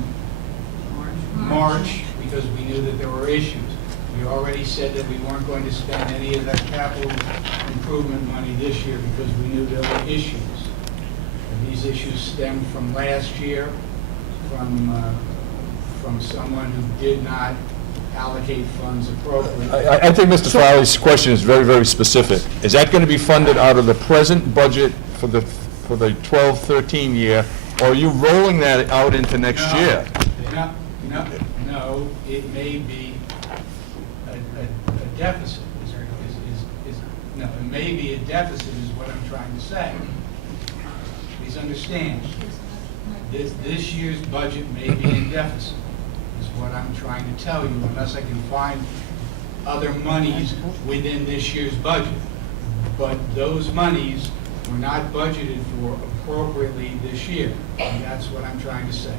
March because we knew that there were issues. We already said that we weren't going to spend any of that capital improvement money this year because we knew there were issues. These issues stem from last year, from someone who did not allocate funds appropriately. I think Mr. Farley's question is very, very specific. Is that going to be funded out of the present budget for the 12-13 year, or are you rolling that out into next year? No, it may be a deficit. No, it may be a deficit is what I'm trying to say. Please understand, this year's budget may be in deficit, is what I'm trying to tell you, unless I can find other monies within this year's budget. But those monies were not budgeted for appropriately this year, and that's what I'm trying to say.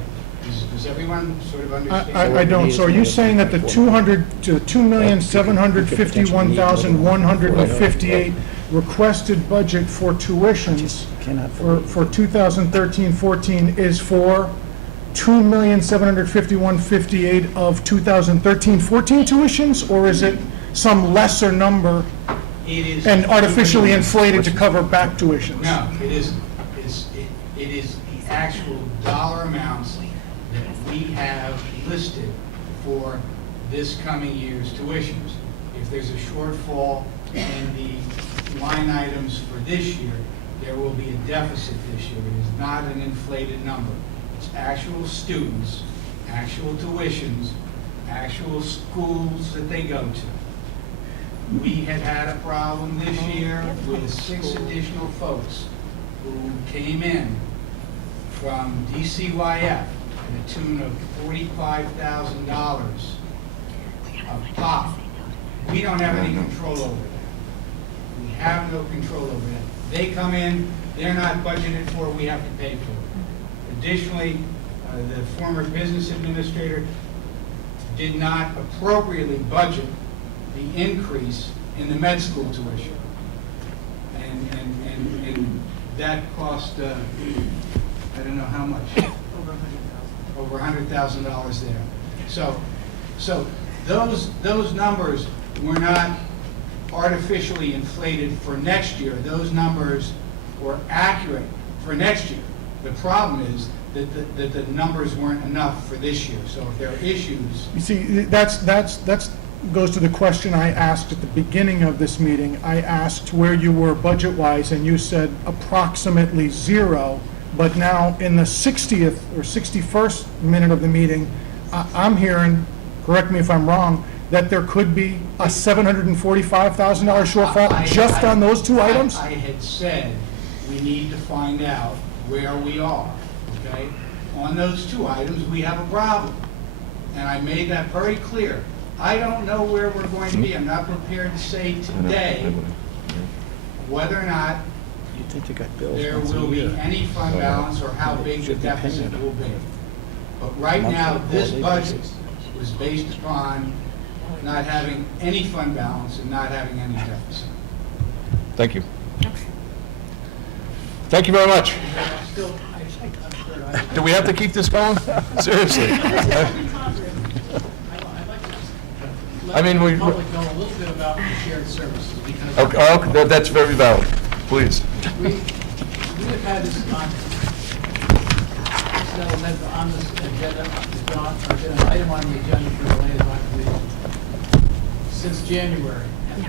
Does everyone sort of understand? I don't. So are you saying that the 2,751,158 requested budget for tuitions for 2013-14 is for 2,751,058 of 2013-14 tuitions, or is it some lesser number It is. and artificially inflated to cover back tuitions? No, it isn't. It is the actual dollar amounts that we have listed for this coming year's tuitions. If there's a shortfall in the line items for this year, there will be a deficit this year. It is not an inflated number. It's actual students, actual tuitions, actual schools that they go to. We had a problem this year with 6 additional folks who came in from DCYF to the tune of $45,000 a pop. We don't have any control over that. We have no control over that. They come in, they're not budgeted for, we have to pay for it. Additionally, the former business administrator did not appropriately budget the increase in the med school tuition. And that cost, I don't know how much. Over $100,000 there. So those numbers were not artificially inflated for next year. Those numbers were accurate for next year. The problem is that the numbers weren't enough for this year. So if there are issues. You see, that's goes to the question I asked at the beginning of this meeting. I asked where you were budget-wise, and you said approximately 0. But now, in the 60th or 61st minute of the meeting, I'm correct me if I'm wrong, that there could be a $745,000 shortfall just on those two items? I had said we need to find out where we are, okay? On those two items, we have a problem. And I made that very clear. I don't know where we're going to be. I'm not prepared to say today whether or not there will be any fund balance or how big the deficit will be. But right now, this budget was based upon not having any fund balance and not having any deficit. Thank you. Thank you very much. Do we have to keep this going? Seriously. I mean, we... Let the public know a little bit about the shared services, because... Okay, that's very valid. Please. We have had this on this agenda, an item on the agenda for the liaison committee since January. And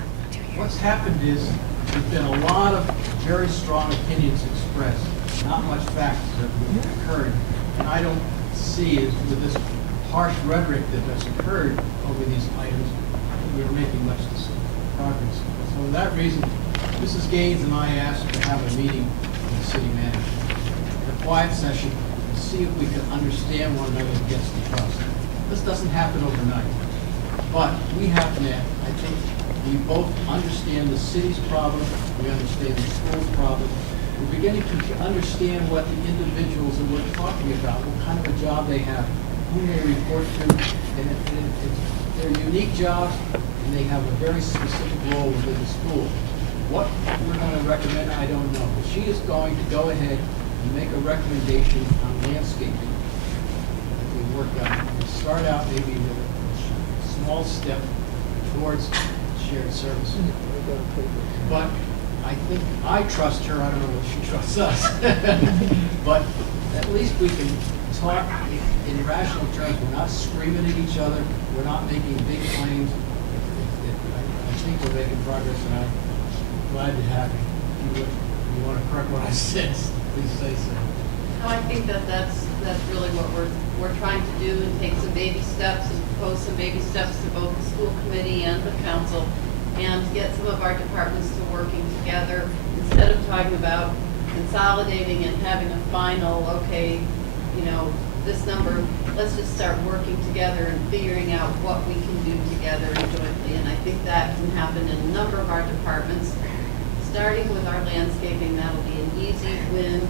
what's happened is there's been a lot of very strong opinions expressed, not much facts have occurred. And I don't see is with this harsh rhetoric that has occurred over these items, we're making much progress. So for that reason, Mrs. Gaines and I asked to have a meeting with the city manager, a quiet session, to see if we can understand one another and get some trust. This doesn't happen overnight, but we have met. I think we both understand the city's problem, we understand the school's problem. We're beginning to understand what the individuals that we're talking about, what kind of a job they have, who they report to, and they're unique jobs, and they have a very specific role within the school. What we're going to recommend, I don't know. But she is going to go ahead and make a recommendation on landscaping that we work on. We'll start out maybe with a small step towards shared services. But I think, I trust her, I don't know if she trusts us. But at least we can talk in rational terms, we're not screaming at each other, we're not making big claims. I think we're making progress, and I'm glad to have you. You want to correct what I said, please say so. No, I think that's really what we're trying to do, and take some baby steps and propose some baby steps to both the school committee and the council, and get some of our departments to working together instead of talking about consolidating and having a final, okay, you know, this number, let's just start working together and figuring out what we can do together and jointly. And I think that can happen in a number of our departments, starting with our landscaping. That'll be an easy win,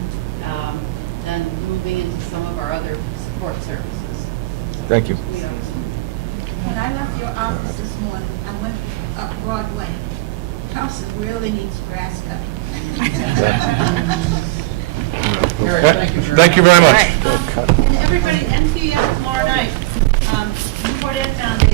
and moving into some of our other support services. Thank you. We are- When I left your office this morning, I went up Broadway. House really needs grass cutting. Eric, thank you Thank you very much. And everybody, NPF tomorrow night, Newport Ed Foundation.